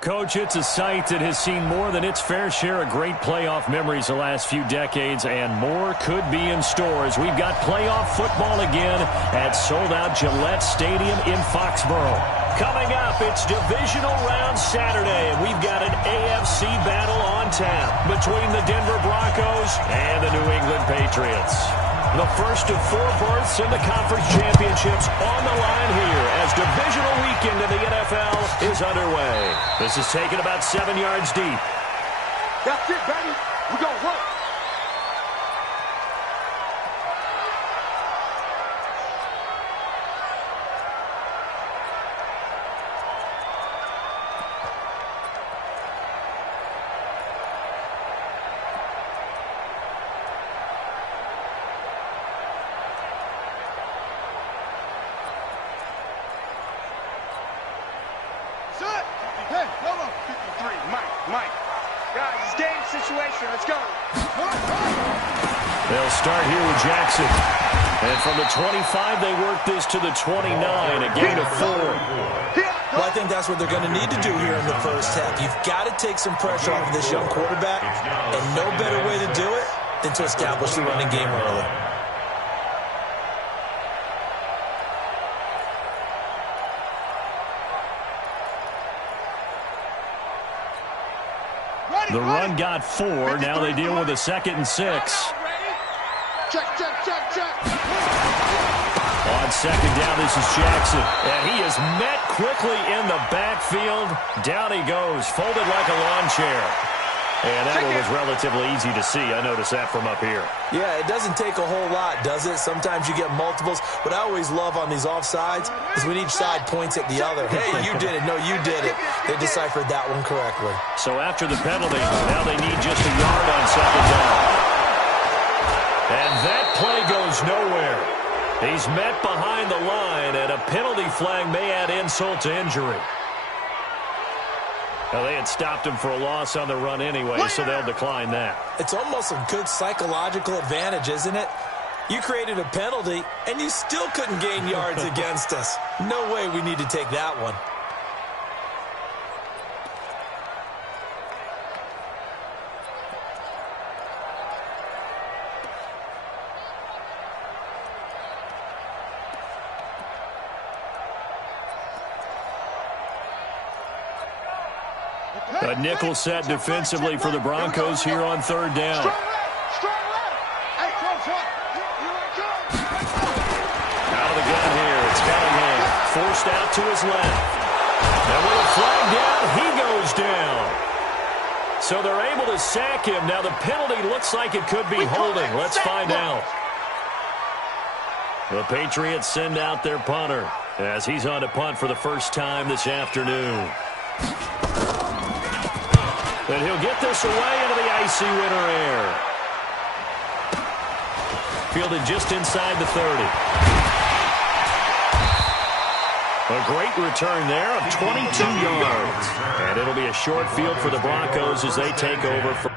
Coach, it's a site that has seen more than its fair share of great playoff memories the last few decades, and more could be in store as we've got playoff football again at sold-out Gillette Stadium in Foxborough. Coming up, it's divisional round Saturday, and we've got an AFC battle on tap between the Denver Broncos and the New England Patriots. The first of 4 berths in the conference championships on the line here as divisional weekend in the NFL is underway. This is taken about 7 yards deep. That's it, baby. We're going to work. Hey, hold on. 53, Mike. Guys, it's game situation. Let's go. They'll start here with Jackson. And from the 25, they work this to the 29, a gain of 4. Well, I think that's what they're going to need to do here in the first half. You've got to take some pressure off of this young quarterback, and no better way to do it than to establish the running game early. The run got 4. Now they deal with a 2nd and 6. Check. On 2nd down, this is Jackson. And he is met quickly in the backfield. Down he goes, folded like a lawn chair. And that one was relatively easy to see. I noticed that from up here. Yeah, it doesn't take a whole lot, does it? Sometimes you get multiples. What I always love on these offsides is when each side points at the other. Hey, you did it. No, you did it. They deciphered that one correctly. So after the penalty, now they need just a yard on 2nd down. And that play goes nowhere. He's met behind the line, and a penalty flag may add insult to injury. Now, they had stopped him for a loss on the run anyway, so they'll decline that. It's almost a good psychological advantage, isn't it? You created a penalty, and you still couldn't gain yards against us. No way we need to take that one. A nickel set defensively for the Broncos here on 3rd down. Strong left. Hey, close up. Out of the gun here, it's Cunningham. Forced out to his left. And with a flag down, he goes down. So they're able to sack him. Now the penalty looks like it could be holding. Let's find out. The Patriots send out their punter as he's on to punt for the first time this afternoon. And he'll get this away into the icy winter air. Fielded just inside the 30. A great return there of 22 yards. And it'll be a short field for the Broncos as they take over for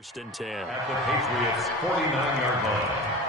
First and 10. At the Patriots' 49-yard line.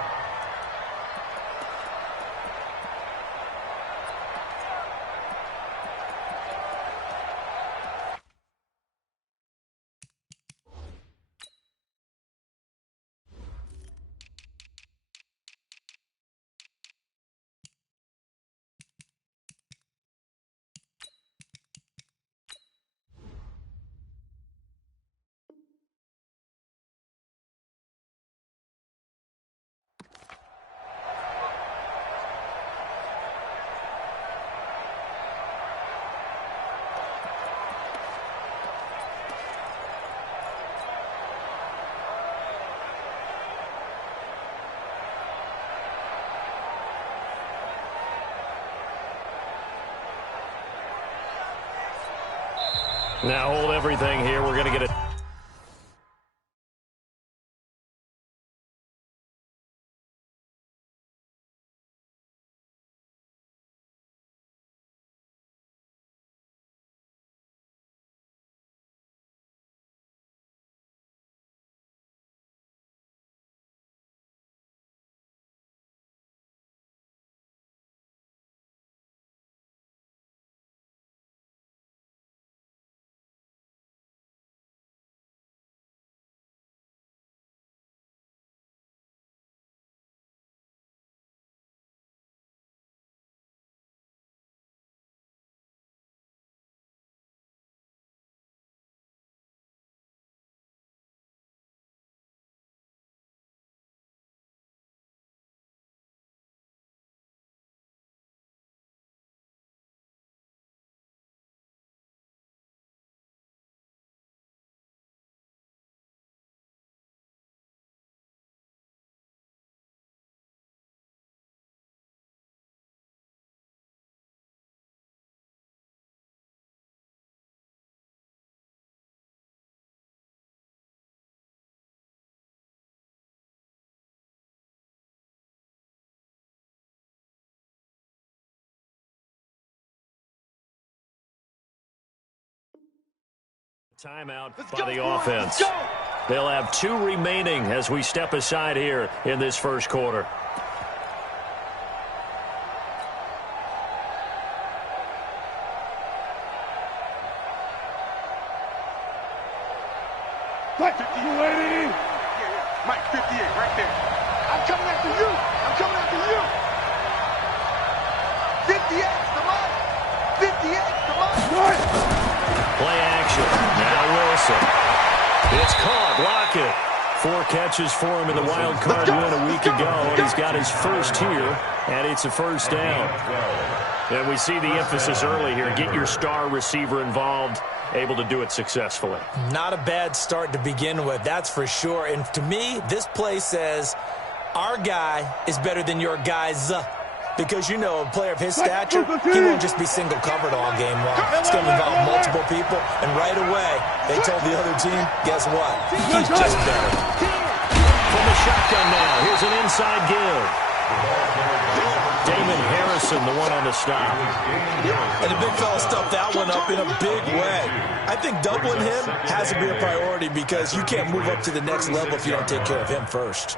Now hold everything here. We're going to get it. Timeout by the offense. They'll have 2 remaining as we step aside here in this first quarter. Mike, 58. Mike, 58, right there. I'm coming after you. I'm coming after you. 58, come on. 58, come on. Play action. Now Wilson. It's caught. Lockett. 4 catches for him in the wild card win a week ago. And he's got his first here, and it's a first down. And we see the emphasis early here. Get your star receiver involved, able to do it successfully. Not a bad start to begin with, that's for sure. And to me, this play says our guy is better than your guy's. Because, you know, a player of his stature, he won't just be single covered all game long. It's going to involve multiple people. And right away, they told the other team, guess what? He's just better. From the shotgun now, here's an inside give. Damon Harrison, the one on the stop. And the big fella stuffed that one up in a big way. I think doubling him has to be a priority because you can't move up to the next level if you don't take care of him first.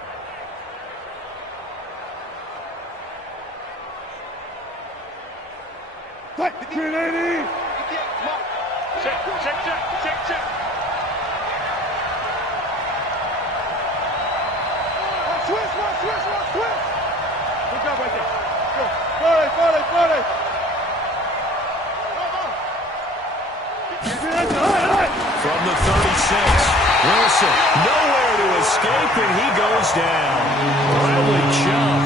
Check. Switch. Good job right there. Go. Volley. From the 36, Wilson nowhere to escape, and he goes down. Bradley Chubb.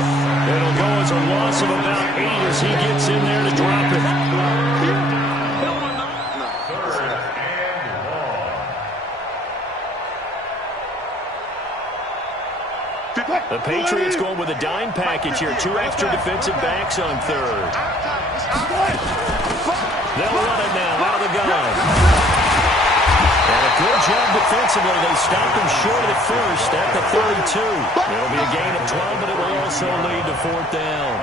It'll go as a loss of about 8 as he gets in there to drop it. The Patriots going with a dime package here. 2 extra defensive backs on third. They'll run it now out of the gun. And a good job defensively. They stopped him short of the first at the 32. It'll be a gain of 12, but it will also lead to 4th down.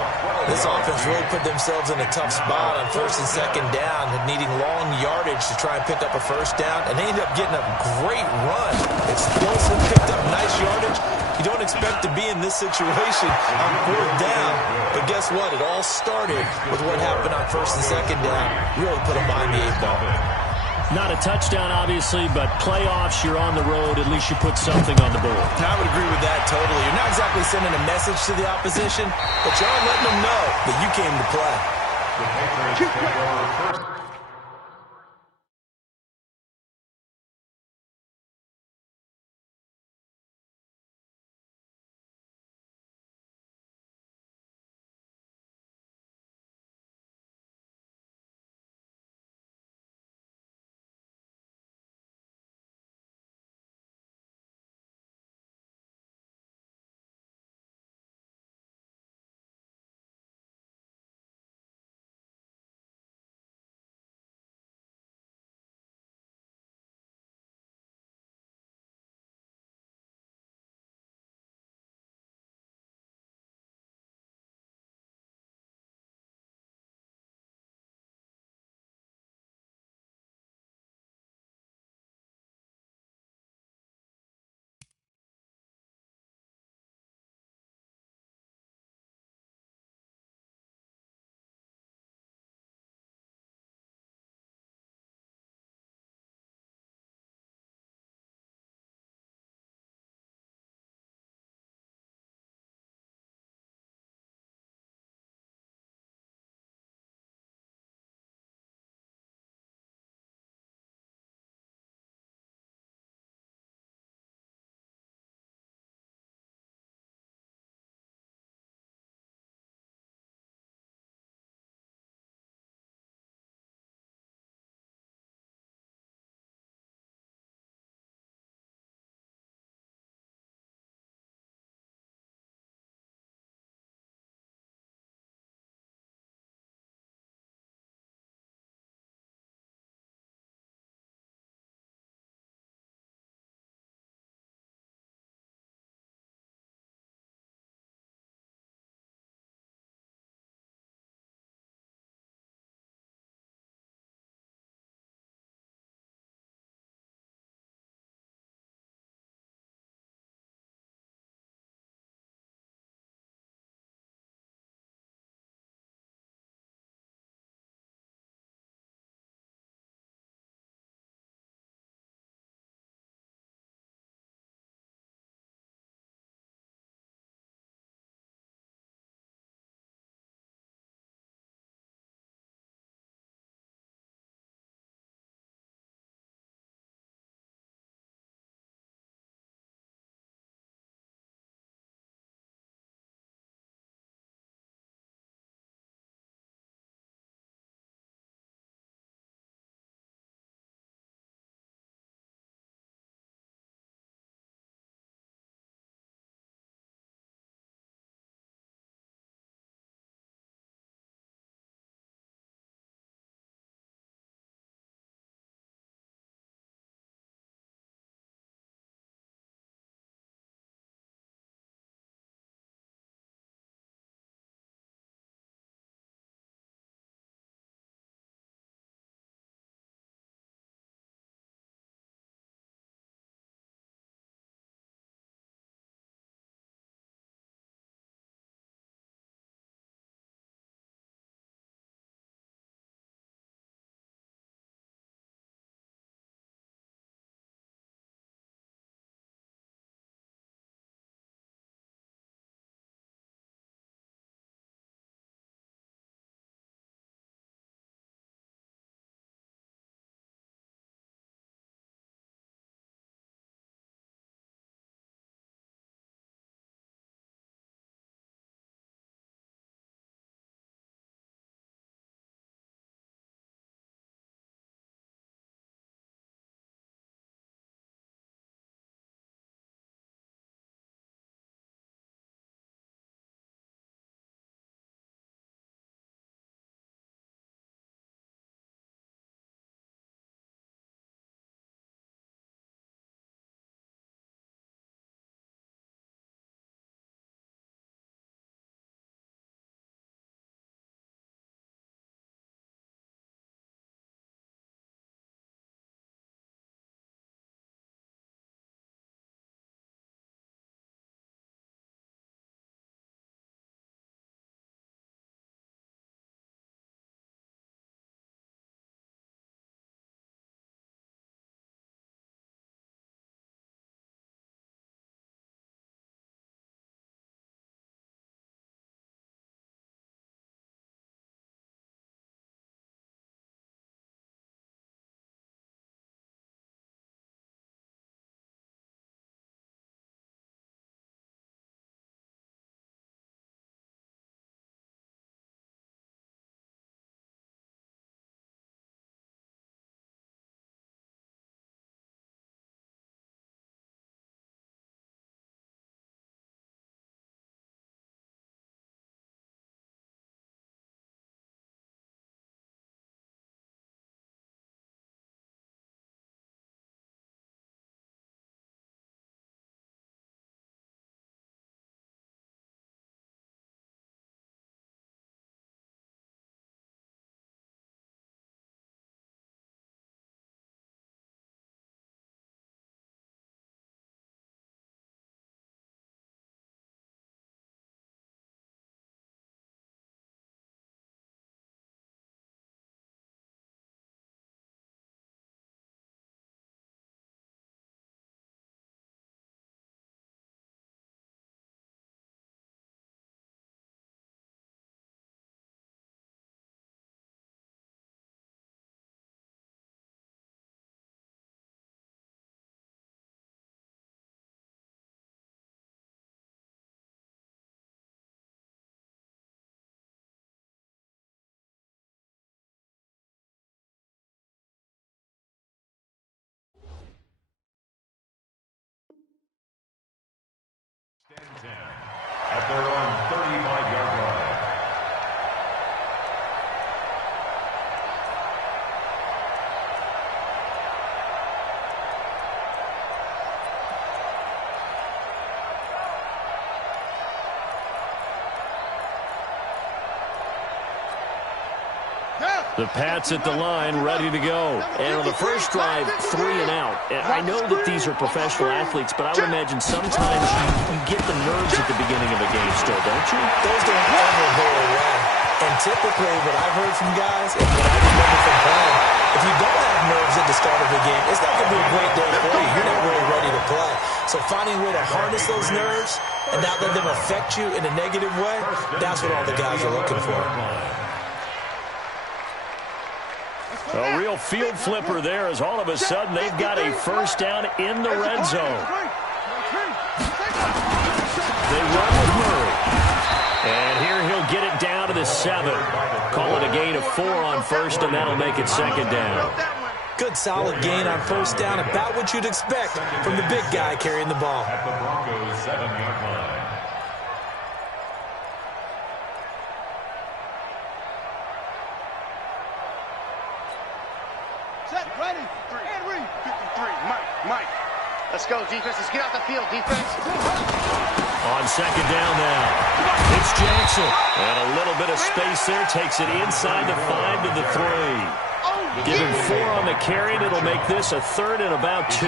This offense really put themselves in a tough spot on 1st and 2nd down, needing long yardage to try and pick up a first down, and they ended up getting a great run. They explosive, picked up nice yardage. You don't expect to be in this situation on 4th down, but guess what? It all started with what happened on 1st and 2nd down. Really put them behind the 8-ball. Not a touchdown, obviously, but playoffs, you're on the road. At least you put something on the board. I would agree with that totally. You're not exactly sending a message to the opposition, but you are letting them know that you came to play. The Patriots take over first The Pats at the line, ready to go. And on the first drive, 3 and out. And I know that these are professional athletes, but I would imagine sometimes you get the nerves at the beginning of a game still, don't you? Those don't ever go away. And typically, what I've heard from guys, and what I remember from playing, if you don't have nerves at the start of a game, it's not going to be a great day for you. You're not really ready to play. So finding a way to harness those nerves and not let them affect you in a negative way, that's what all the guys are looking for. A real field flipper there as all of a sudden they've got a first down in the red zone. They run with Murray. And here he'll get it down to the 7. Call it a gain of 4 on first, and that'll make it second down. Good solid gain on first down, about what you'd expect from the big guy carrying the ball. At the Broncos' 7-yard line. Set, ready, and read. 53, Mike. Let's go, defense. Let's get out the field, defense. On second down now, it's Jackson. And a little bit of space there, takes it inside the 5 to the 3. Give him 4 on the carry, and it'll make this a 3rd and about 2.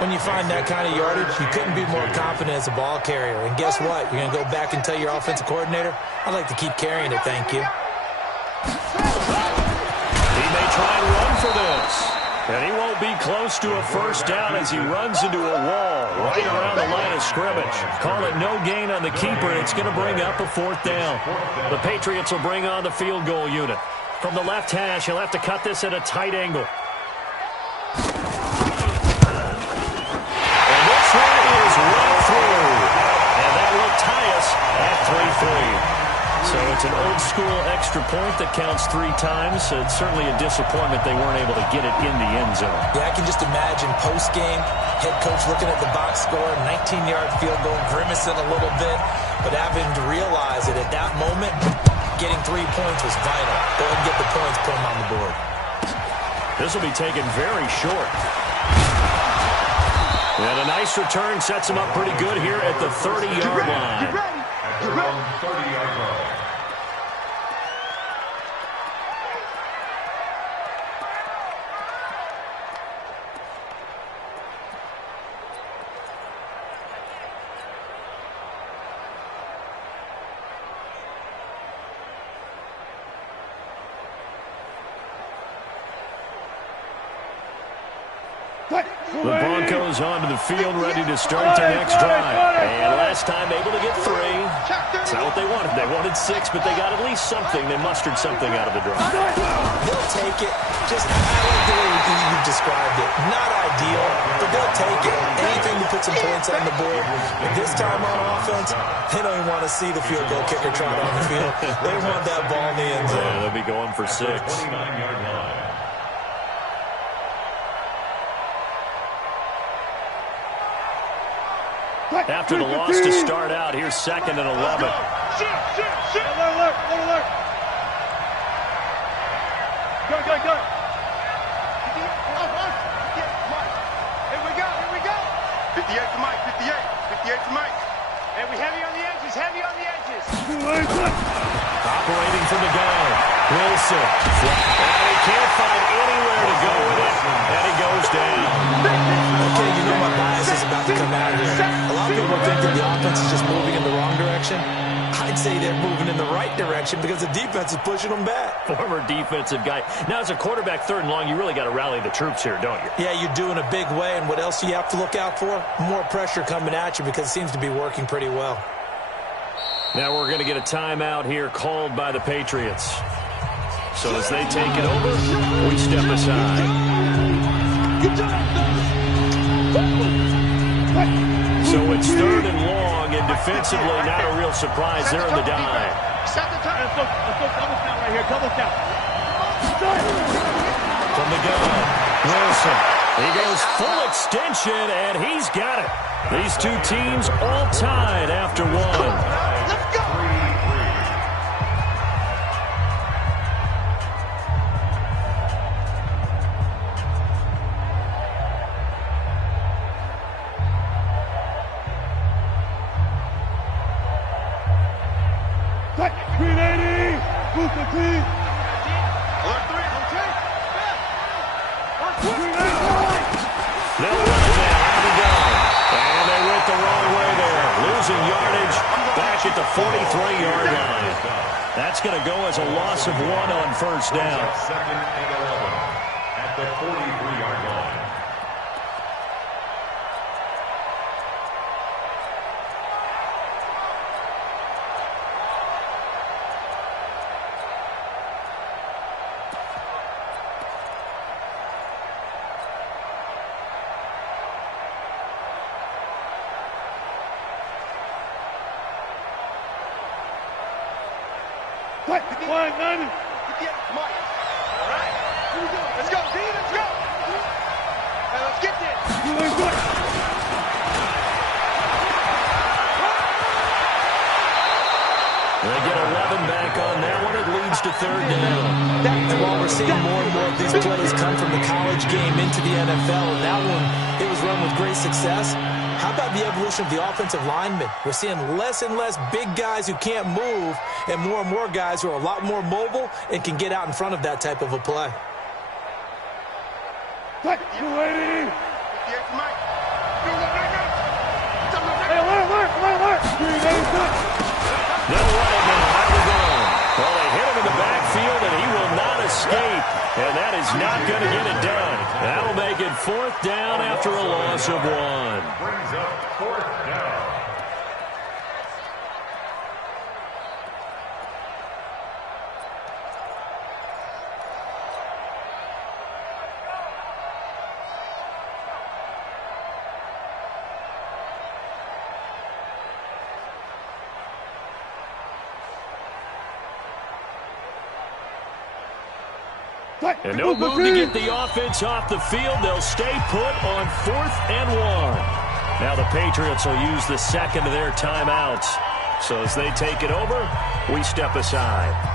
When you find that kind of yardage, you couldn't be more confident as a ball carrier. And guess what? You're going to go back and tell your offensive coordinator, I'd like to keep carrying it, thank you. He may try and run for this. And he won't be close to a first down as he runs into a wall right around the line of scrimmage. Call it no gain on the keeper, and it's going to bring up a 4th down. The Patriots will bring on the field goal unit. From the left hash, he'll have to cut this at a tight angle. And this one is right through. And that will tie us at 3-3. So it's an old-school extra point that counts 3 times. So it's certainly a disappointment they weren't able to get it in the end zone. Yeah, I can just imagine post-game, head coach looking at the box score, 19-yard field goal, grimacing a little bit, but having to realize that at that moment, getting 3 points was vital. Go ahead and get the points, put them on the board. This will be taken very short. And a nice return sets him up pretty good here at the 30-yard line. At their own 30-yard line. The Broncos onto the field, ready to start their next drive. And last time able to get 3. It's not what they wanted. They wanted 6, but they got at least something. They mustered something out of the drive. They'll take it. Just, I like the way you described it. Not ideal, but they'll take it. Anything to put some points on the board. But this time on offense, they don't even want to see the field goal kicker trot on the field. They want that ball in the end zone. Yeah, they'll be going for 6. 29-yard line. After the loss to start out, here's 2nd and 11. Alert. Go. Here we go. 58 for Mike, 58 for Mike. And we heavy on the edges. Operating from the gun, Wilson. And he can't find anywhere to go with it, and he goes down. Okay, you know my bias is about to come out here. A lot of people think that the offense is just moving in the wrong direction. I'd say they're moving in the right direction because the defense is pushing them back. Former defensive guy. Now, as a quarterback, 3rd and long, you really got to rally the troops here, don't you? Yeah, you do in a big way, and what else do you have to look out for? More pressure coming at you because it seems to be working pretty well. Now we're going to get a timeout here called by the Patriots. So as they take it over, we step aside. So it's 3rd and long, and defensively not a real surprise there in the dime. Set the time. Let's go double count right here. Double count. From the gun, Wilson. He goes full extension, and he's got it. These 2 teams all tied after 1. Let's go. push at the 43-yard line. That's going to go as a loss of 1 on first down. Second and 11 at the 43-yard line. Line, 90. Come on. All right. Here we go. Let's go, D. Let's go. Now let's get this. They get 11 back on that one. It leads to third down. And while we're seeing more and more of these plays come from the college game into the NFL, and that one, it was run with great success. How about the evolution of the offensive linemen? We're seeing less and less big guys who can't move and more guys who are a lot more mobile and can get out in front of that type of a play. They'll run it now. Out we go. Well, they hit him in the backfield, and he will not escape. And that is not going to get it done. That'll make it fourth down after a loss of 1. Brings up fourth down. And no move to get the offense off the field. They'll stay put on 4th and 1. Now the Patriots will use the second of their timeouts. So as they take it over, we step aside.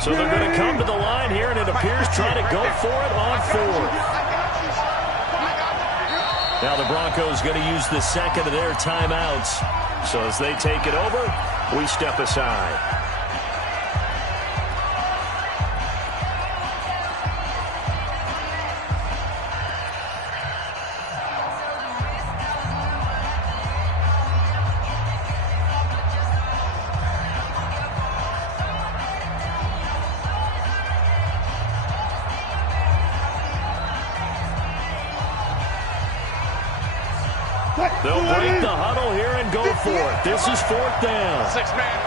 So they're going to come to the line here, and it appears trying to go for it on 4th. Now the Broncos going to use the second of their timeouts. So as they take it over, we step aside. They'll break the huddle here and go for it. This is 4th down. 6-man.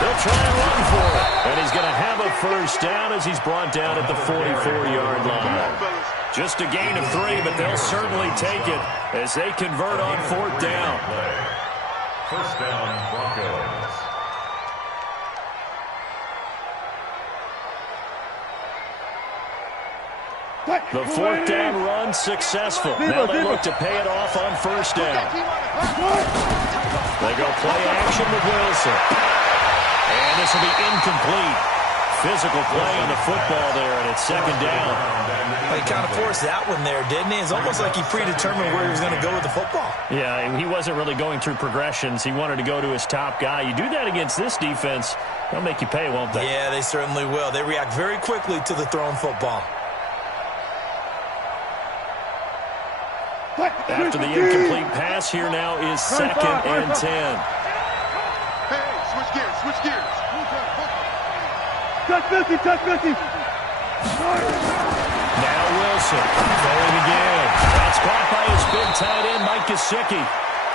They'll try and run for it. And he's going to have a first down as he's brought down at the 44-yard line. Just a gain of 3, but they'll certainly take it as they convert on 4th down. First down, Broncos. The 4th down run successful. Now they look to pay it off on first down. They go play action with Wilson. And this will be incomplete. Physical play on the football there, and it's second down. He kind of forced that one there, didn't he? It's almost like he predetermined where he was going to go with the football. Yeah, he wasn't really going through progressions. He wanted to go to his top guy. You do that against this defense, they'll make you pay, won't they? Yeah, they certainly will. They react very quickly to the thrown football. After the incomplete pass, here now is 2nd and 10. Hey, switch gears, switch gears. Touch 50, touch 50. Now Wilson going again. That's caught by his big tight end, Mike Gesicki.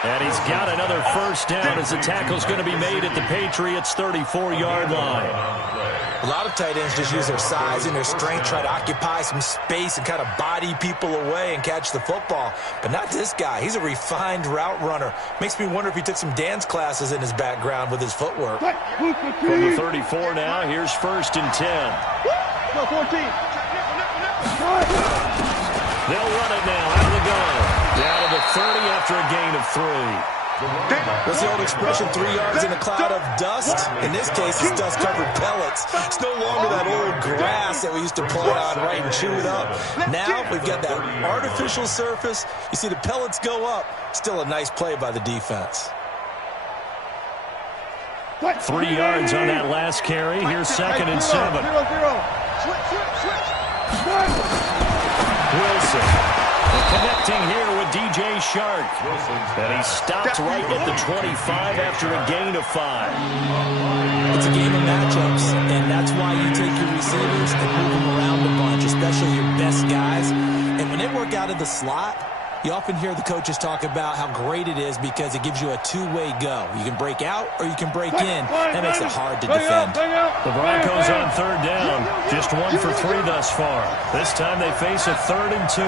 And he's got another first down as the tackle's going to be made at the Patriots' 34-yard line. A lot of tight ends just use their size and their strength, try to occupy some space and kind of body people away and catch the football. But not this guy. He's a refined route runner. Makes me wonder if he took some dance classes in his background with his footwork. From the 34 now, here's 1st and 10. Go 14. They'll run it now out of the gun. Down to the 30 after a gain of 3. What's the old expression, 3 yards in a cloud of dust? In this case, it's dust-covered pellets. It's no longer that old grass that we used to play on, right, and chew it up. Now we've got that artificial surface. You see the pellets go up. Still a nice play by the defense. 3 yards on that last carry. Here's 2nd and 7. Switch. Wilson connecting here with DJ Shark. And he stopped right at the 25 after a gain of 5. It's a game of matchups, and that's why you take your receivers and move them around a bunch, especially your best guys. And when they work out of the slot, you often hear the coaches talk about how great it is because it gives you a two-way go. You can break out or you can break in. That makes it hard to defend. The Broncos on 3rd down. Just 1 for 3 thus far. This time they face a 3rd and 2.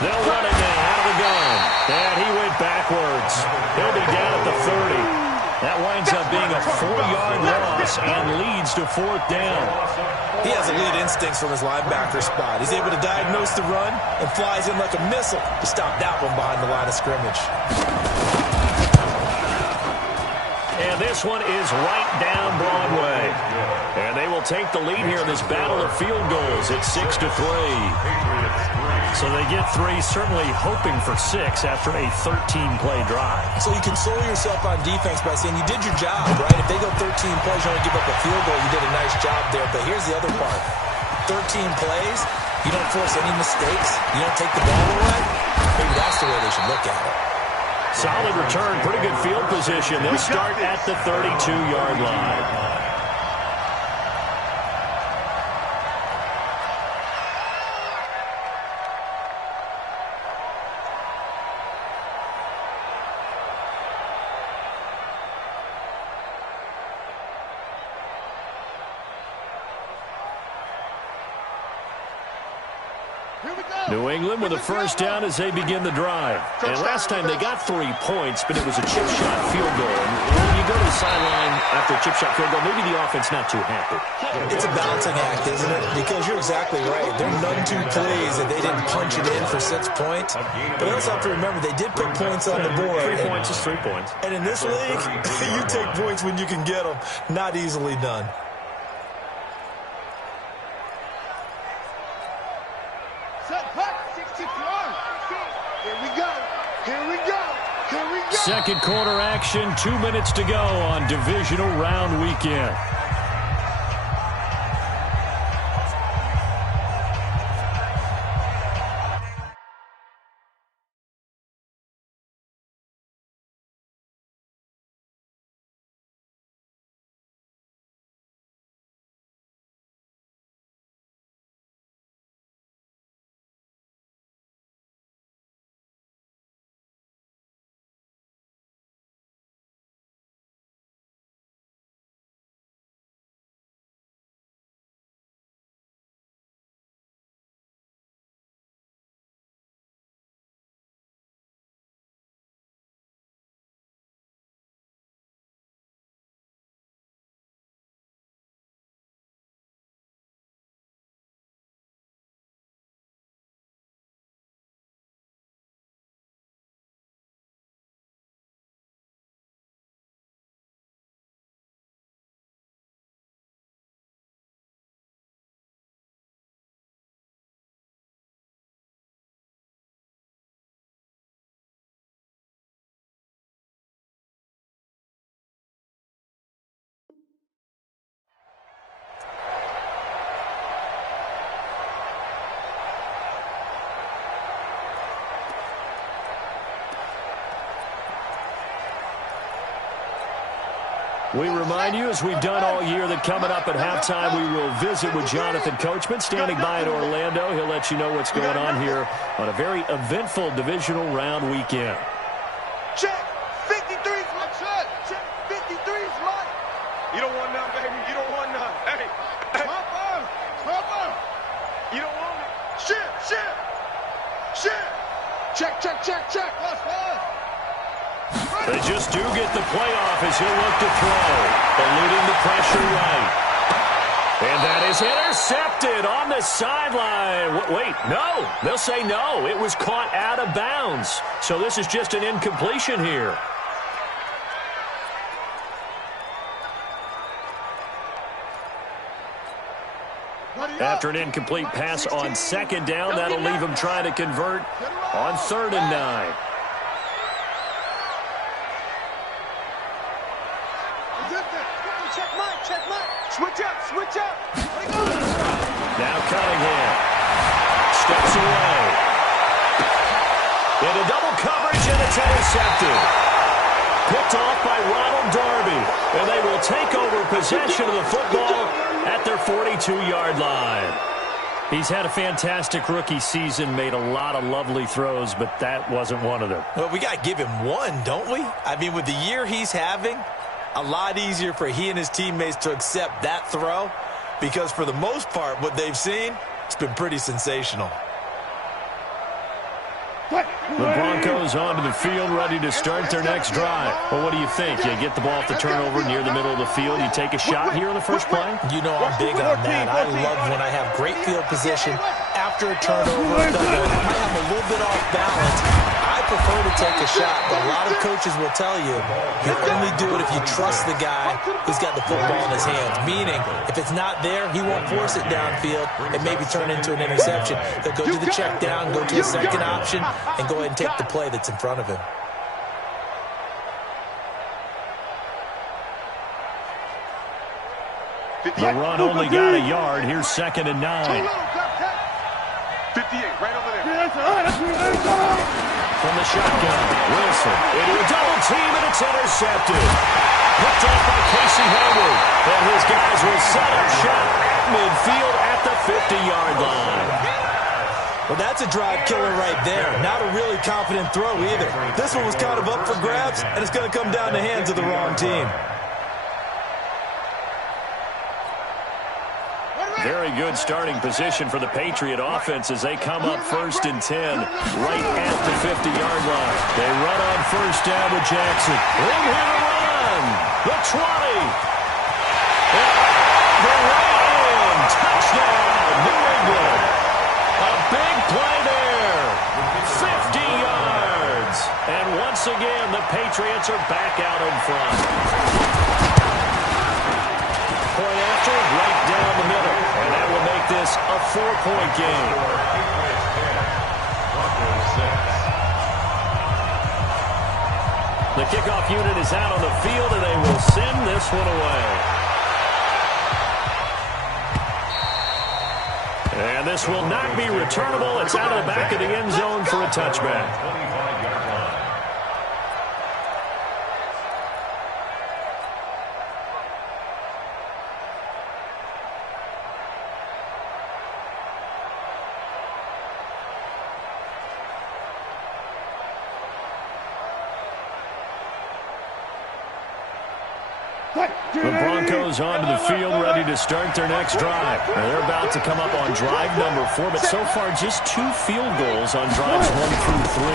They'll run it now out of the gun. And he went backwards. He'll be down at the 30. That winds up being a 4-yard loss and leads to 4th down. He has elite instincts from his linebacker spot. He's able to diagnose the run and flies in like a missile to stop that one behind the line of scrimmage. And this one is right down Broadway. And they will take the lead here in this battle of field goals. It's 6-3. So they get 3, certainly hoping for 6 after a 13-play drive. So you console yourself on defense by saying you did your job, right? If they go 13 plays, you only give up a field goal, you did a nice job there. But here's the other part. 13 plays, you don't force any mistakes, you don't take the ball away. Maybe that's the way they should look at it. Solid return, pretty good field position. They'll start at the 32-yard line. New England with a 1st down as they begin the drive. And last time they got 3 points, but it was a chip shot field goal. And when you go to the sideline after a chip shot field goal, maybe the offense not too happy. It's a balancing act, isn't it? Because you're exactly right. There are none too plays that they didn't punch it in for 6 points. But you also have to remember they did put points on the board. 3 points is 3 points. And in this league, you take points when you can get them. Not easily done. Second quarter action, 2 minutes to go on divisional round weekend. We remind you, as we've done all year, that coming up at halftime, we will visit with Jonathan Coachman, standing by in Orlando. He'll let you know what's going on here on a very eventful divisional round weekend. Check. 53's my shot. Check. 53's mine. You don't want none, baby. You don't want none. Hey. Pop on. Pop on. You don't want it. Shit. Check. Let's go. They just do get the playoff as he'll look to throw. Eluding the pressure right. And that is intercepted on the sideline. Wait, no. They'll say no. It was caught out of bounds. So this is just an incompletion here. After an incomplete pass on second down, that'll leave him trying to convert on 3rd and 9. Switch up. Now Cunningham steps away. Into double coverage, and it's intercepted. Picked off by Ronald Darby, and they will take over possession of the football at their 42-yard line. He's had a fantastic rookie season, made a lot of lovely throws, but that wasn't one of them. Well, we got to give him one, don't we? I mean, with the year he's having, a lot easier for he and his teammates to accept that throw, because for the most part, what they've seen, it's been pretty sensational. The Broncos onto the field, ready to start their next drive. Well, what do you think? You get the ball off the turnover near the middle of the field. You take a shot here on the first play? You know I'm big on that. I love when I have great field position after a turnover. I have a little bit off balance. I prefer to take a shot, but a lot of coaches will tell you only do it if you trust the guy who's got the football in his hands. Meaning, if it's not there, he won't force it downfield and maybe turn into an interception. He'll go to the check down, go to the second option, and go ahead and take the play that's in front of him. The run only got a yard. Here's 2nd and 9. 58, right over there. From the shotgun, Wilson into a double team, and it's intercepted. Picked off by Casey Hayward. And his guys will set up shop at midfield at the 50-yard line. Well, that's a drive killer right there. Not a really confident throw either. This one was kind of up for grabs, and it's going to come down the hands of the wrong team. Very good starting position for the Patriot offense as they come up 1st and 10 right at the 50-yard line. They run on 1st down with Jackson. Room here to run. The 20. The run. Touchdown, New England. A big play there. 50 yards. And once again, the Patriots are back out in front. Point after, right down the middle. And that will make this a 4-point game. The kickoff unit is out on the field, and they will send this one away. And this will not be returnable. It's out of the back of the end zone for a touchback. The Broncos onto the field, ready to start their next drive. Now they're about to come up on drive number 4, but so far just 2 field goals on drives 1 through 3.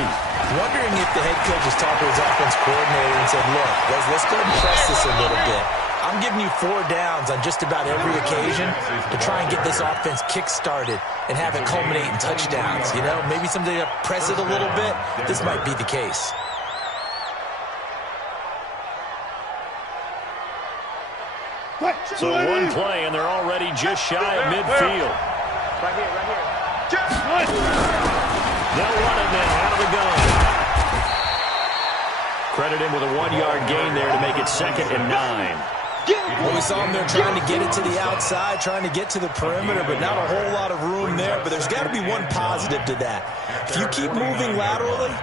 Wondering if the head coach has talked to his offense coordinator and said, look, let's go and press this a little bit. I'm giving you 4 downs on just about every occasion to try and get this offense kick-started and have it culminate in touchdowns. You know, maybe someday to press it a little bit. This might be the case. So 1 play, and they're already just shy of midfield. Right here. They'll run it now out of the gun. Credit him with a 1-yard gain there to make it 2nd and 9. Well, we saw him there trying to get it to the outside, trying to get to the perimeter, but not a whole lot of room there. But there's got to be one positive to that. If you keep moving laterally,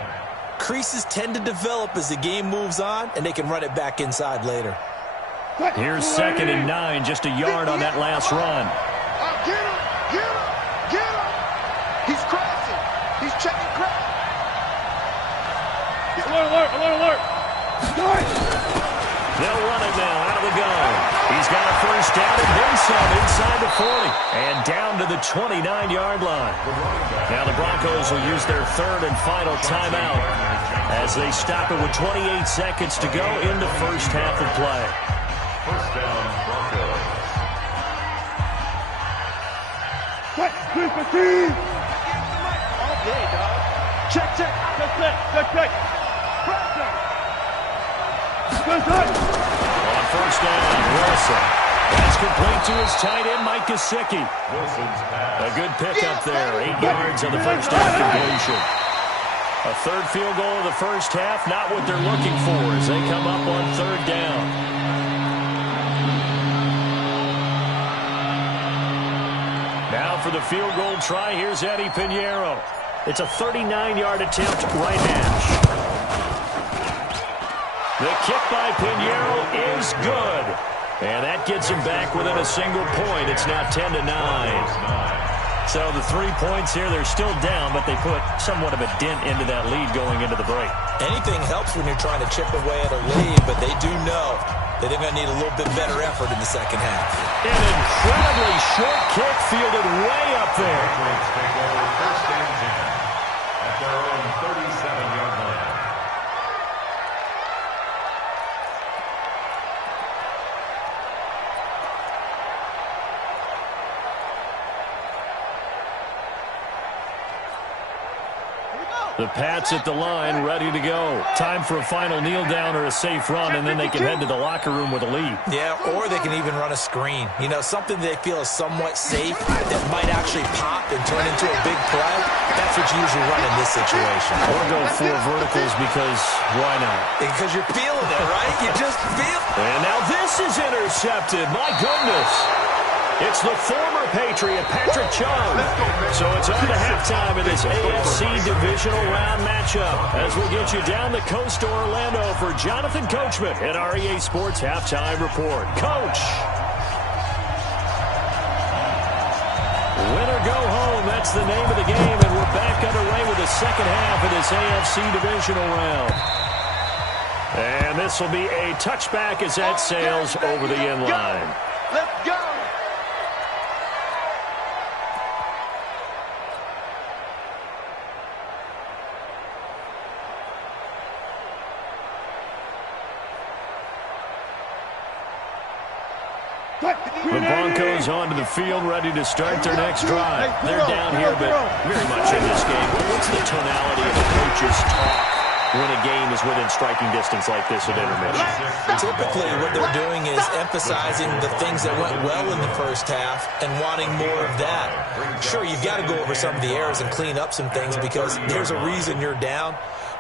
creases tend to develop as the game moves on, and they can run it back inside later. Here's 2nd and 9, just a yard on that last run. Get him. He's crashing. He's checking crash. Alert. They'll run it now out of the gun. He's got a 1st down and then some inside the 40. And down to the 29-yard line. Now the Broncos will use their 3rd and final timeout as they stop it with 28 seconds to go in the first half of play. First down, Broncos. 15. Okay, dog. Check. Check. Pressure. On first down, Wilson. That's complete to his tight end, Mike Gesicki. A good pickup there. 8 yards on the first down completion. A third field goal of the first half, not what they're looking for as they come up on third down. Now for the field goal try, here's Eddie Pinheiro. It's a 39-yard attempt, right hash. The kick by Pinheiro is good. And that gets him back within a single point. It's now 10-9. So the 3 points here, they're still down, but they put somewhat of a dent into that lead going into the break. Anything helps when you're trying to chip away at a lead, but they do know that they're going to need a little bit better effort in the second half. An incredibly short kick fielded way up there. Take over first and 10 at their own 37-yard line. The Pats at the line, ready to go. Time for a final kneel down or a safe run, and then they can head to the locker room with a lead. Yeah, or they can even run a screen. You know, something they feel is somewhat safe that might actually pop and turn into a big play. That's what you usually run in this situation. Or go 4 verticals because why not? Because you're feeling it, right? You just feel it. And now this is intercepted. My goodness. It's the former Patriot, Patrick Chung. So it's on to halftime in this AFC Divisional Round matchup as we'll get you down the coast to Orlando for Jonathan Coachman at our EA Sports Halftime Report. Coach. Win or go home, that's the name of the game, and we're back underway with the second half of this AFC Divisional Round. And this will be a touchback as that sails over the end line. Let's go. The Broncos onto the field, ready to start their next drive. They're down here, but very much in this game. What's the tonality of the coach's talk when a game is within striking distance like this at intermission? Typically, what they're doing is emphasizing the things that went well in the first half and wanting more of that. Sure, you've got to go over some of the errors and clean up some things because there's a reason you're down.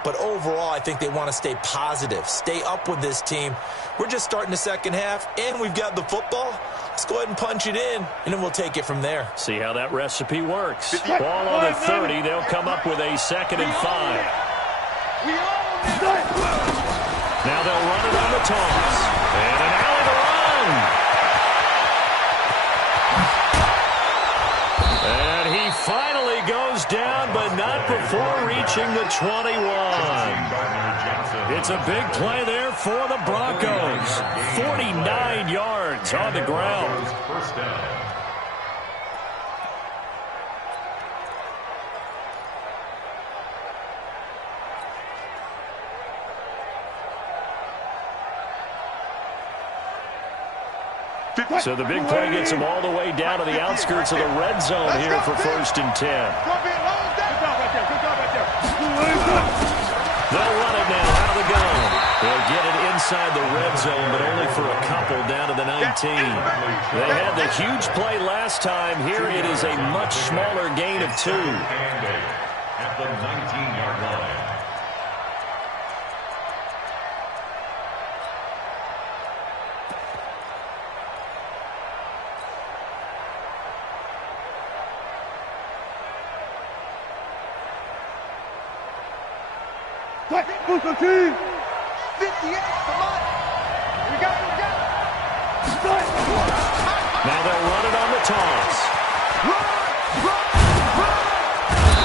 But overall, I think they want to stay positive, stay up with this team. We're just starting the second half, and we've got the football. Let's go ahead and punch it in, and then we'll take it from there. See how that recipe works. Ball on the 30. They'll come up with a 2nd and 5. Now they'll run it on the toss. And an alley to run. And he finally goes down, but not before reaching the 21. It's a big play there for the Broncos. 49 yards on the ground. First down. So the big play gets them all the way down to the outskirts of the red zone here for 1st and 10. They'll run it now out of the gun. They'll get it inside the red zone, but only for a couple down to the 19. They had the huge play last time. Here it is a much smaller gain of 2. At the 19-yard line. Boost the team. 58, come on. We got it. Now they'll run it on the toss.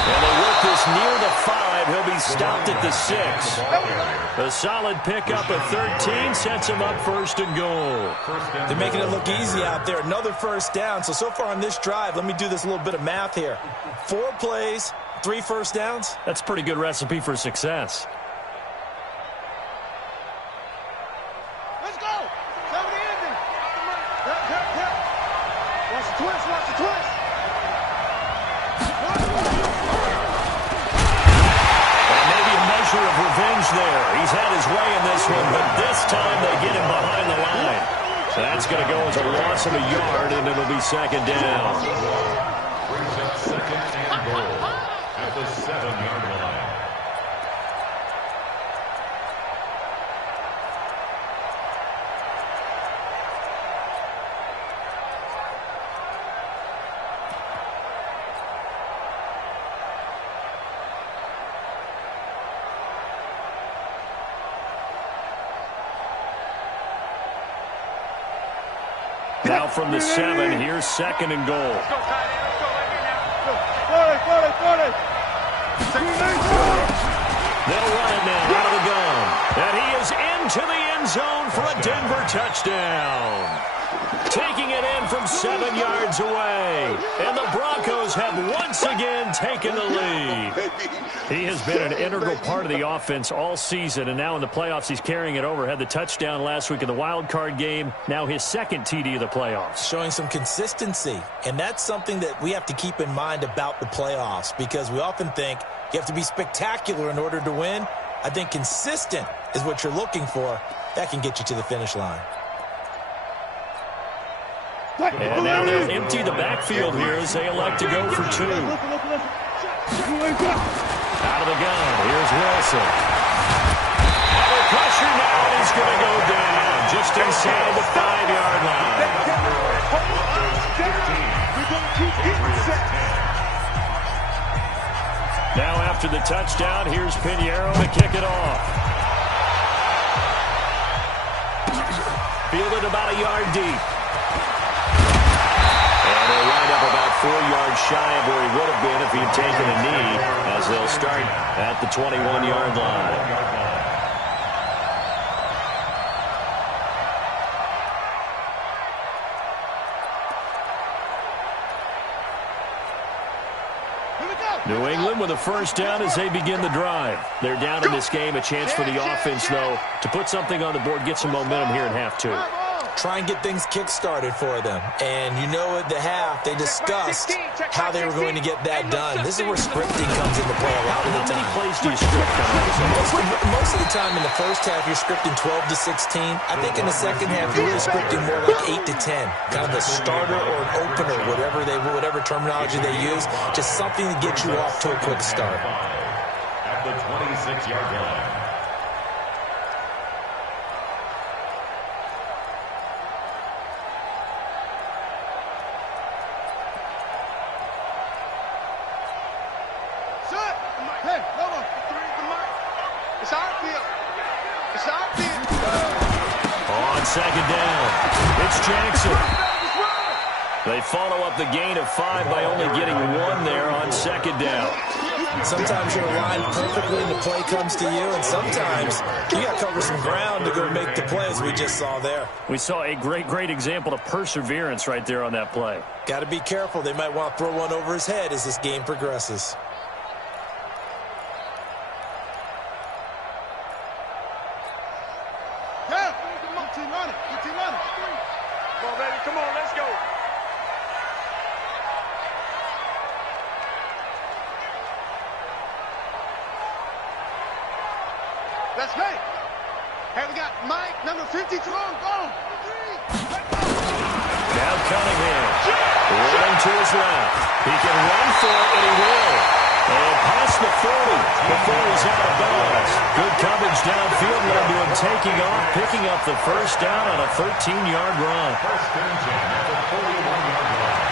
And they work this near the 5. He'll be stopped at the 6. A solid pickup at 13 sets him up 1st and goal. They're making it look easy out there. Another first down. So far on this drive, let me do this little bit of math here. 4 plays, 3 first downs. That's a pretty good recipe for success. Let's go. Show the ending. Watch the twist. of revenge there. He's had his way in this one, but this time they get him behind the line. That's going to go as a loss of a yard, and it'll be second down. Brings up second and goal at the 7-yard line. Now from the 7, here's second and goal. They'll run it now out of the gun. And he is into the end zone for a Denver touchdown. Taking it in from 7 yards away. And the Broncos have once again taken the lead. He has been an integral part of the offense all season, and now in the playoffs he's carrying it over. Had the touchdown last week in the wild card game. Now his second TD of the playoffs. Showing some consistency, and that's something that we have to keep in mind about the playoffs, because we often think you have to be spectacular in order to win. I think consistent is what you're looking for. That can get you to the finish line. And now they'll empty the backfield here as they elect to go for 2. Out of the gun, here's Wilson. Under pressure now, and he's going to go down just inside the 5-yard line. Now after the touchdown, here's Pinheiro to kick it off. Fielded about a yard deep. And they'll wind up about 4 yards shy of where he would have been if he'd taken a knee, as they'll start at the 21-yard line. New England with a first down as they begin the drive. They're down in this game. A chance for the offense, though, to put something on the board, get some momentum here in half 2. Try and get things kick-started for them. And you know at the half, they discussed how they were going to get that done. This is where scripting comes into play a lot of the time. How many plays do you script? Most of the time in the first half, you're scripting 12 to 16. I think in the second half, you're really scripting more like 8 to 10. Kind of a starter or an opener, whatever terminology they use. Just something to get you off to a quick start. At the 26-yard line. On second down, it's Jackson. They follow up the gain of 5 by only getting 1 there on second down. Sometimes you're aligned perfectly and the play comes to you, and sometimes you got to cover some ground to go make the play, as we just saw there. We saw a great example of perseverance right there on that play. Got to be careful. They might want to throw one over his head as this game progresses. Come on, let's go. Let's go. Hey, we got Mike, number 52. Go. Now Cunningham. Running to his left. He can run for it, and he will. And past the 40 before he's out of bounds. Good coverage downfield led to him taking off, picking up the first down on a 13-yard run. First and 10 at the 41-yard line.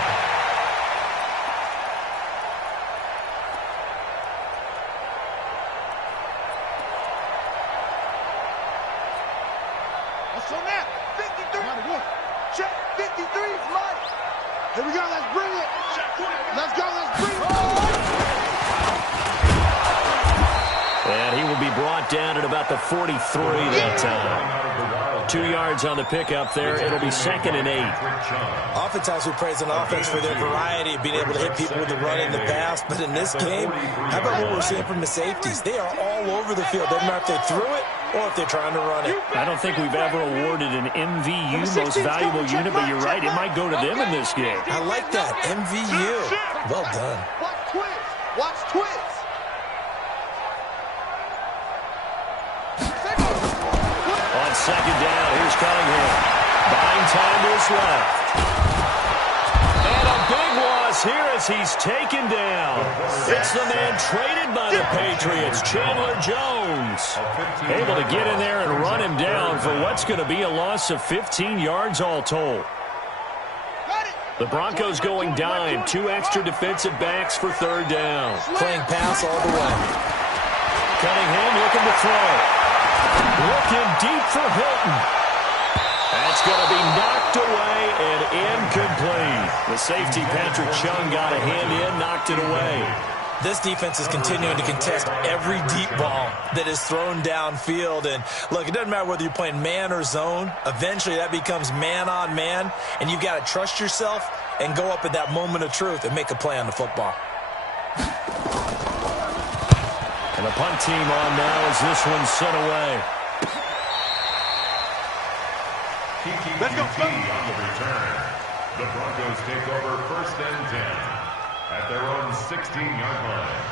So now, 53. Check, 53 is mine. Here we go, let's bring it. Let's go, let's bring it. And he will be brought down at about the 43 that time. 2 yards on the pickup there. It'll be second and 8. Oftentimes we praise an offense for their variety of being able to hit people with the run in the pass. But in this game, how about what we're seeing from the safeties? They are all over the field. Doesn't matter if they threw it or if they're trying to run it. I don't think we've ever awarded an MVU, most valuable unit, but you're right. It might go to them in this game. I like that. MVU. Well done. Watch twist. Watch twist. second down. Here's Cunningham. Buying time to his left. And a big loss here as he's taken down. It's the man traded by the Patriots, Chandler Jones. Able to get in there and run him down for what's going to be a loss of 15 yards all told. The Broncos going dime. 2 extra defensive backs for third down. Playing pass all the way. Cunningham looking to throw. Looking deep for Hilton. That's going to be knocked away and incomplete. The safety, Patrick Chung, got a hand in, knocked it away. This defense is continuing to contest every deep ball that is thrown downfield. And, look, it doesn't matter whether you're playing man or zone. Eventually, that becomes man-on-man, and you've got to trust yourself and go up at that moment of truth and make a play on the football. And the punt team on now as this one's sent away. Let's go. On the return. The Broncos take over 1st and 10 at their own 16-yard line.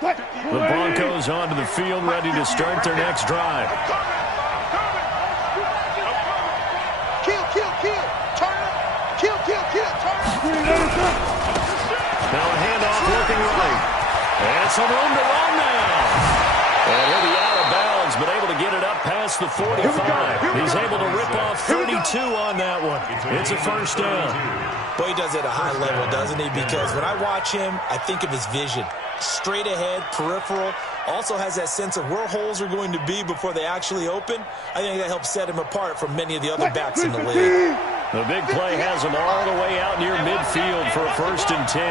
The Broncos onto the field, ready to start their next drive. Now a handoff looking right. And some room to run now. And he'll be out of bounds, but able to get it up past the 45. He's able to rip off 32 on that one. It's a first down. Boy, he does it at a high level, doesn't he? Because when I watch him, I think of his vision. Straight ahead, peripheral. Also has that sense of where holes are going to be before they actually open. I think that helps set him apart from many of the other backs in the league. The big play has him all the way out near midfield for a 1st and 10.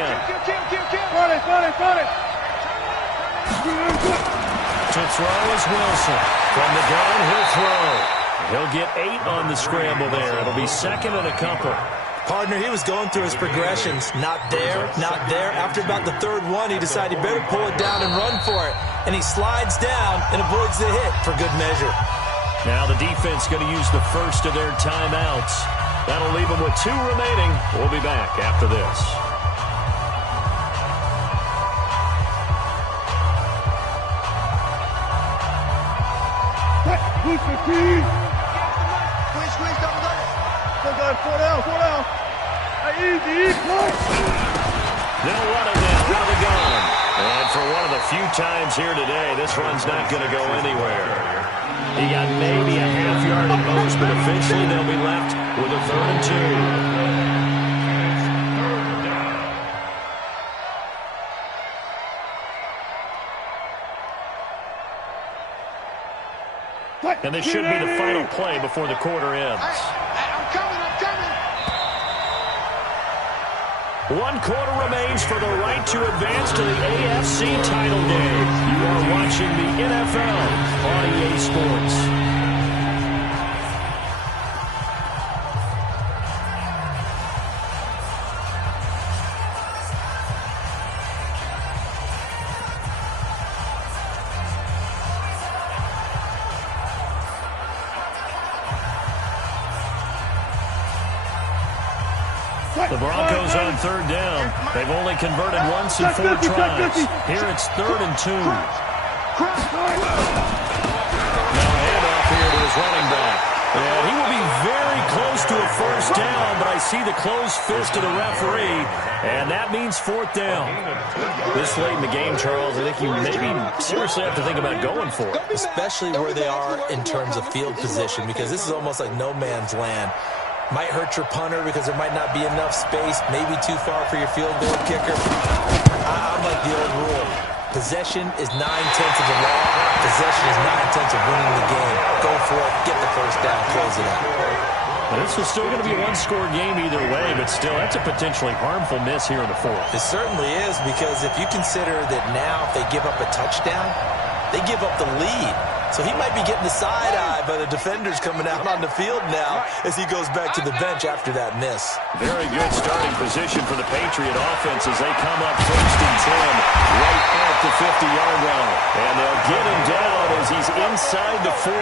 To throw is Wilson. From the gun, he'll throw. He'll get 8 on the scramble there. It'll be 2nd and a couple. Partner, he was going through his progressions. Not there, not there. After about the 3rd one, he decided he better pull it down and run for it. And he slides down and avoids the hit for good measure. Now the defense going to use the first of their timeouts. That'll leave them with 2 remaining. We'll be back after this. Squeeze, double done it. Still got 4 down. Easy. They'll run it now out of the gun. And for one of the few times here today, this run's not going to go anywhere. He got maybe a half yard at most, but officially they'll be left with a 3rd and 2. And this should be the final play before the quarter ends. I'm coming. 1 quarter remains for the right to advance to the AFC title game. You are watching the NFL on EA Sports. The Broncos on 3rd down. They've only converted once in 4 tries. Here it's 3rd and 2. Now handoff here to his running back. And he will be very close to a first down, but I see the closed fist of the referee, and that means 4th down. This late in the game, Charles, I think you maybe seriously have to think about going for it. Especially where they are in terms of field position, because this is almost like no man's land. Might hurt your punter because there might not be enough space, maybe too far for your field goal kicker. I'm like the old rule. Possession is 9/10 of the law. Possession is 9/10 of winning the game. Go for it, get the first down, close it out. Well, this is still going to be a 1-score game either way, but still, that's a potentially harmful miss here in the 4th. It certainly is, because if you consider that now if they give up a touchdown, they give up the lead. So he might be getting the side eye by the defenders coming out on the field now as he goes back to the bench after that miss. Very good starting position for the Patriot offense as they come up 1st and 10 right at the 50-yard line. And they'll get him down as he's in inside the 40.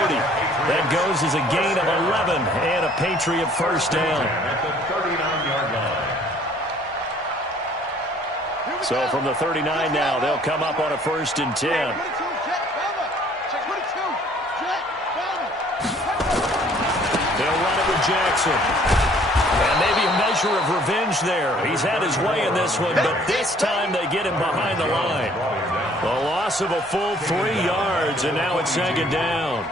That goes as a gain of 11 and a Patriot first down. At the 39-yard line. So from the 39 now, they'll come up on a 1st and 10. They'll run it with Jackson. And maybe a measure of revenge there. He's had his way in this one, but this time they get him behind the line. A loss of a full 3 yards, and now it's 2nd down.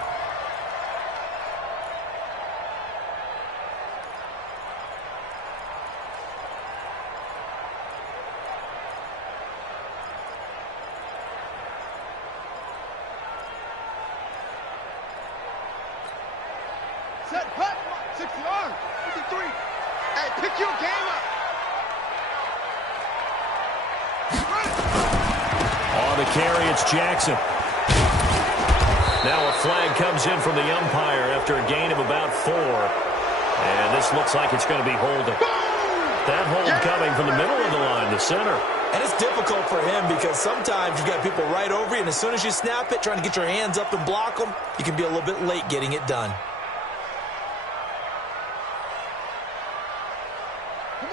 Set, cut, 6 yards, 53. Hey, pick your game up. On the carry, it's Jackson. Now a flag comes in from the umpire after a gain of about 4. And this looks like it's going to be holding. That hold coming from the middle of the line, the center. And it's difficult for him because sometimes you got people right over you, and as soon as you snap it, trying to get your hands up and block them, you can be a little bit late getting it done.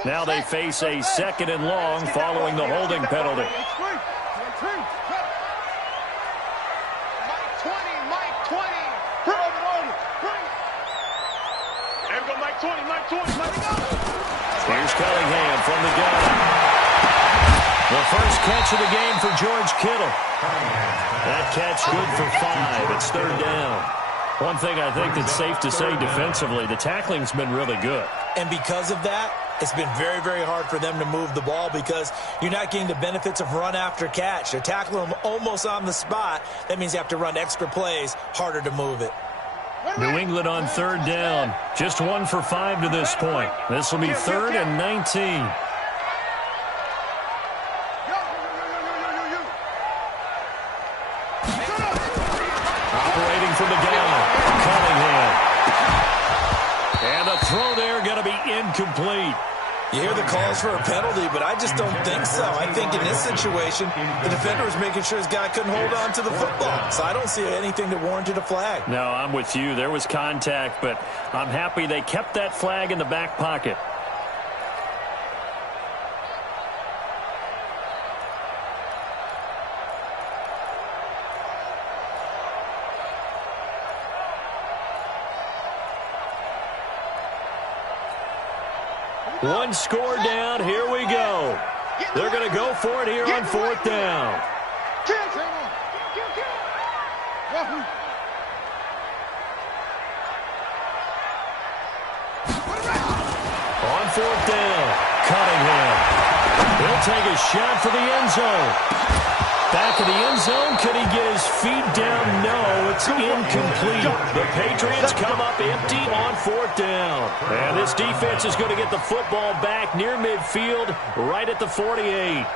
Now they face a 2nd and long following the holding penalty. Mike 20. There we go, Mike 20. Here's Cunningham from the gun. The first catch of the game for George Kittle. That catch good for 5. It's 3rd down. One thing I think that's safe to say defensively, the tackling's been really good. And because of that, it's been very, very hard for them to move the ball because you're not getting the benefits of run after catch. They're tackling them almost on the spot. That means you have to run extra plays, harder to move it. New England on 3rd down. Just 1 for 5 to this point. This will be 3rd and 19. Operating from the gun, Cunningham. And the throw there going to be incomplete. You hear the calls for a penalty, but I just don't think so. I think in this situation, the defender was making sure his guy couldn't hold on to the football. So I don't see anything that warranted a flag. No, I'm with you. There was contact, but I'm happy they kept that flag in the back pocket. One score down. Here we go. They're going to go for it here on 4th down. On 4th down, Cunningham. He'll take a shot for the end zone. Back of the end zone. Can he get his feet down? No, it's incomplete. The Patriots come up empty on 4th down. And this defense is going to get the football back near midfield, right at the 48.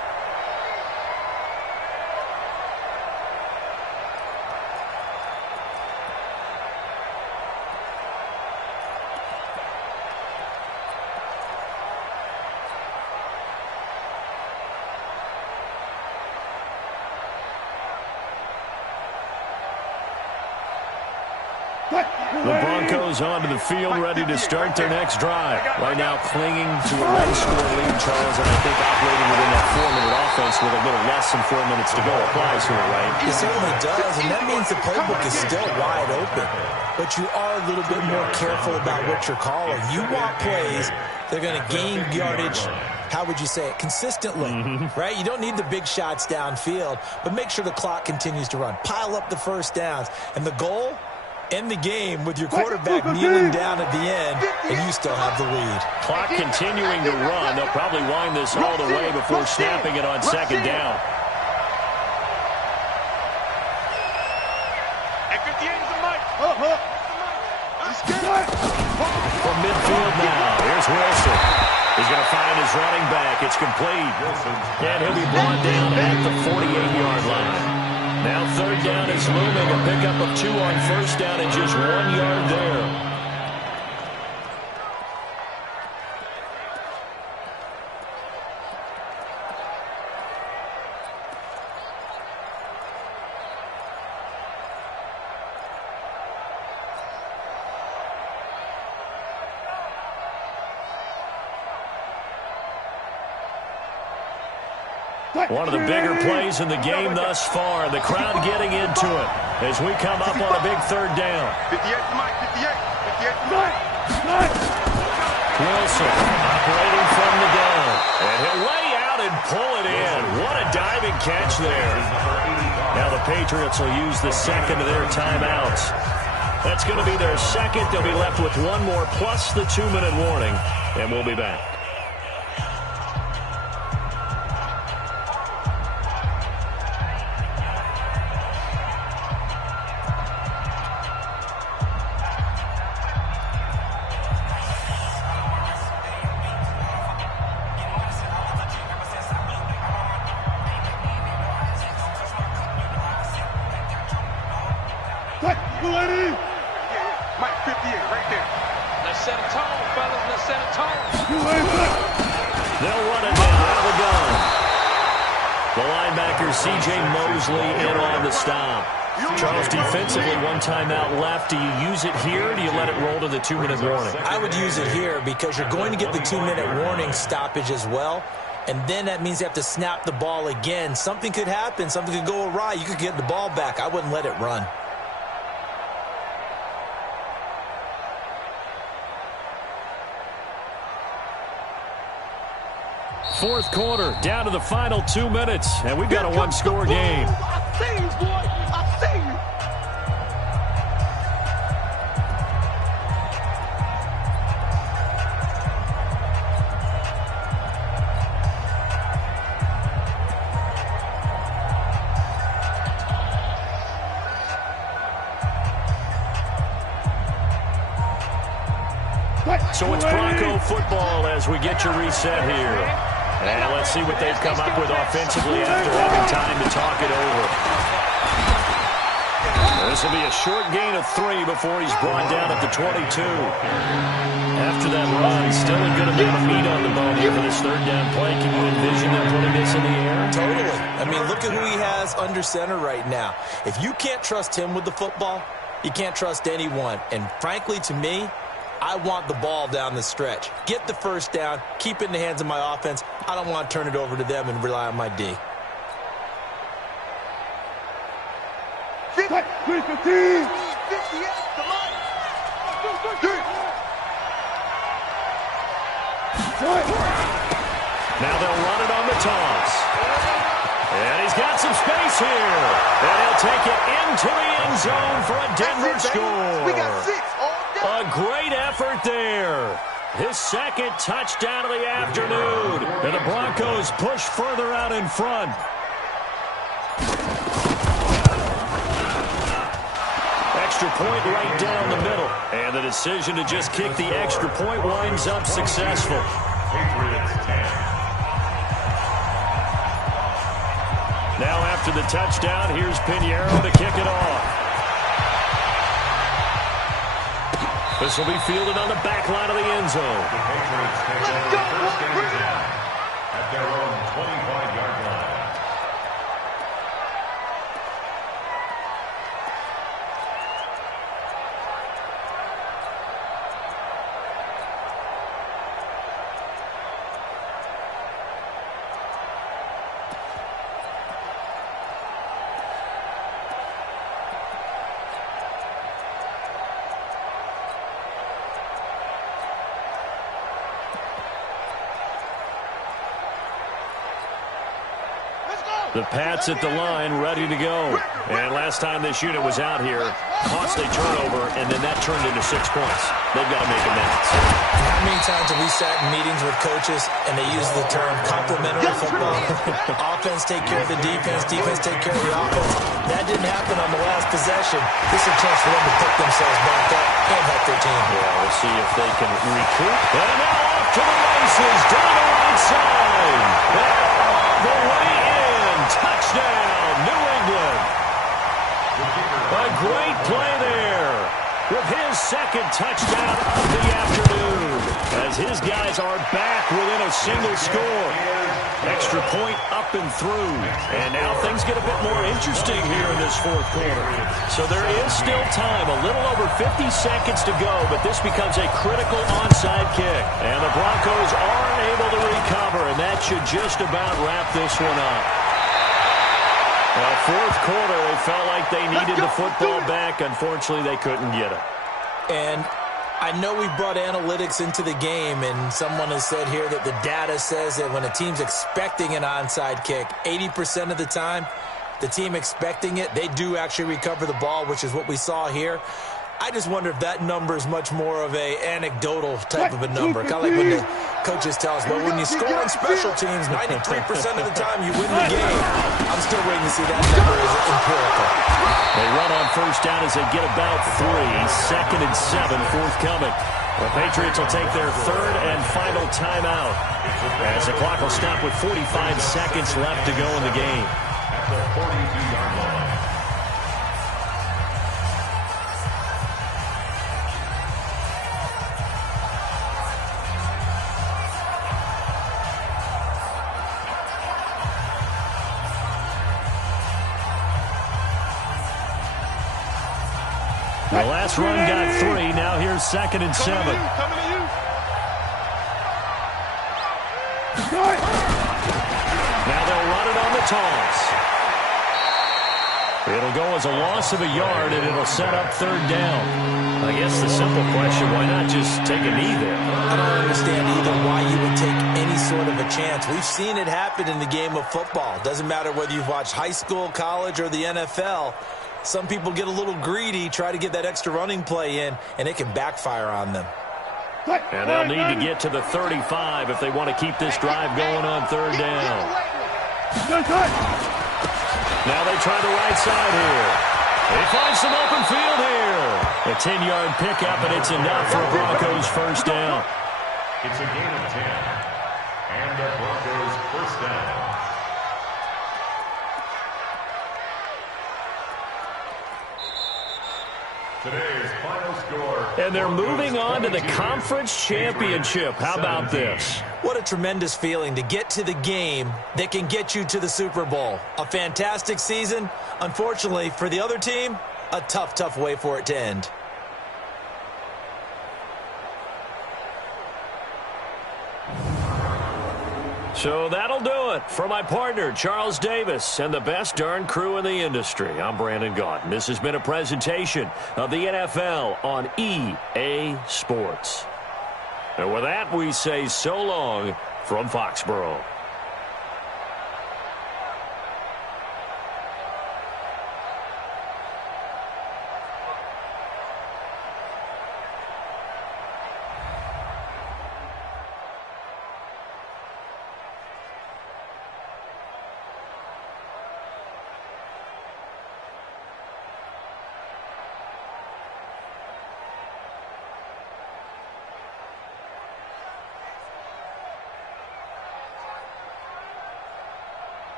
The Broncos onto the field, ready to start their next drive. Right now clinging to a one-score lead, Charles, and I think operating within that 4-minute offense with a little less than 4 minutes to go applies here, right? It certainly does, and that means the playbook is still wide open. But you are a little bit more careful about what you're calling. You want plays that are going to gain yardage, how would you say it, consistently, right? You don't need the big shots downfield, but make sure the clock continues to run. Pile up the first downs. And the goal? End the game with your quarterback kneeling down at the end, and you still have the lead. Clock continuing to run. They'll probably wind this all the way before snapping it on 2nd down. From midfield now, here's Wilson. He's going to find his running back. It's complete. And he'll be brought down at the 48-yard line. Now 3rd down is looming, a pickup of 2 on 1st down and just 1 yard there. One of the bigger plays in the game thus far. The crowd getting into it as we come up on a big third down. 58 Mike, 58 Mike. Wilson operating from the gun. And he'll lay out and pull it in. What a diving catch there. Now the Patriots will use the second of their timeouts. That's going to be their second. They'll be left with one more plus the 2-minute warning. And we'll be back. Mike, 58, right there. Let's set a tone, fellas. Let's set a tone. They'll run it down out of the gun. The linebacker, C.J. Mosley, in on the stop. Charles, defensively, one timeout left. Do you use it here, or do you let it roll to the 2-minute warning? I would use it here because you're going to get the 2-minute warning stoppage as well. And then that means you have to snap the ball again. Something could happen. Something could go awry. You could get the ball back. I wouldn't let it run. Fourth quarter, down to the final 2 minutes, and we've got a one-score game. I see you, boy. I see you. So it's Bronco football as we get your reset here. And let's see what they've come up with offensively after having time to talk it over. This will be a short gain of 3 before he's brought down at the 22. After that run, still a good amount of meat on the bone here for this third down play. Can you envision them putting this in the air? Totally. I mean, look at who he has under center right now. If you can't trust him with the football, you can't trust anyone. And frankly, to me, I want the ball down the stretch. Get the first down, keep it in the hands of my offense. I don't want to turn it over to them and rely on my D. Now they'll run it on the toss. And he's got some space here. And he'll take it into the end zone for a Denver score. We got 6 all day. A great effort there. His second touchdown of the afternoon. And the Broncos push further out in front. Extra point right down the middle. And the decision to just kick the extra point winds up successful. Patriots 10. Now after the touchdown, here's Pinheiro to kick it off. This will be fielded on the back line of the end zone. The Patriots take over first and 10 at their own 25-yard line. The Pats at the line, ready to go. And last time this unit was out here, costly turnover, and then that turned into 6 points. They've got to make amends. How many times have we sat in meetings with coaches and they use the term complementary football? Offense take care of the defense, defense take care of the offense. That didn't happen on the last possession. This is a chance for them to pick themselves back up and help their team. Yeah, we'll see if they can recoup. And now off to the races, down the right side. The way in, touchdown, New England. A great play there with his second touchdown of the afternoon as as his guys are back within a single score. Extra point up and through. And now things get a bit more interesting here in this fourth quarter. So there is still time, a little over 50 seconds to go, but this becomes a critical onside kick. And the Broncos are able to recover, and that should just about wrap this one up. Well, fourth quarter, they felt like they needed the football back. Unfortunately, they couldn't get it. And I know we brought analytics into the game, and someone has said here that the data says that when a team's expecting an onside kick, 80% of the time, the team expecting it, they do actually recover the ball, which is what we saw here. I just wonder if that number is much more of a anecdotal type of a number. Kind of like when the coaches tell us, well, when you score on special teams, 93% of the time you win the game. I'm still waiting to see that number as empirical. They run on first down as they get about 3. 2nd and 7 forthcoming. The Patriots will take their third and final timeout as the clock will stop with 45 seconds left to go in the game. At the 42-yard line. The last run got 3. Now here's 2nd and 7. Coming to you. Now they'll run it on the toss. It'll go as a loss of a yard, and it'll set up third down. I guess the simple question, why not just take a knee there? I don't understand either why you would take any sort of a chance. We've seen it happen in the game of football. Doesn't matter whether you've watched high school, college, or the NFL. Some people get a little greedy, try to get that extra running play in, and it can backfire on them. And they'll need to get to the 35 if they want to keep this drive going on third down. Now they try the right side here. They find some open field here. A 10-yard pickup, and it's enough for a Broncos first down. It's a gain of 10. And the Broncos first down. Today's final score. And they're moving on to the conference championship. How about this? What a tremendous feeling to get to the game that can get you to the Super Bowl. A fantastic season. Unfortunately, for the other team, a tough, tough way for it to end. So that'll do it. For my partner, Charles Davis, and the best darn crew in the industry, I'm Brandon Gaudin. This has been a presentation of the NFL on EA Sports. And with that, we say so long from Foxborough.